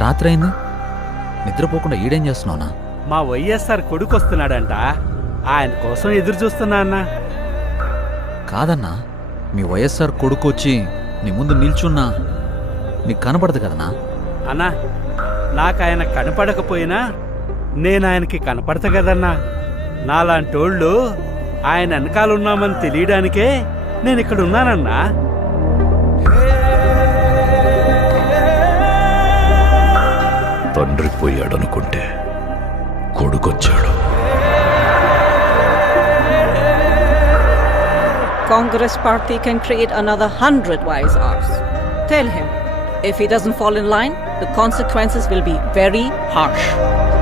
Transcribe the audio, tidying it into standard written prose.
రాత్రి అయింది, నిద్రపోకుండా ఈడేం చేస్తున్నావునా? మా వైఎస్ఆర్ కొడుకు వస్తున్నాడంట, ఆయన కోసం ఎదురు చూస్తున్నా అన్నా. కాదన్నా, మీ వైఎస్ఆర్ కొడుకు వచ్చి నీ ముందు నిల్చున్నా నీకు కనపడదు కదనా? అన్నా, నాకు ఆయన కనపడకపోయినా నేను ఆయనకి కనపడతా కదన్నా. నాలాంటోళ్ళు ఆయన వెనకాలన్నామని తెలియడానికే నేను ఇక్కడ ఉన్నానన్నా. తండ్రి పోయాడనుకుంటే కొడుకొచ్చాడు. Congress party can create another 100 YSRs. Tell him, if he doesn't fall in line, the consequences will be very harsh.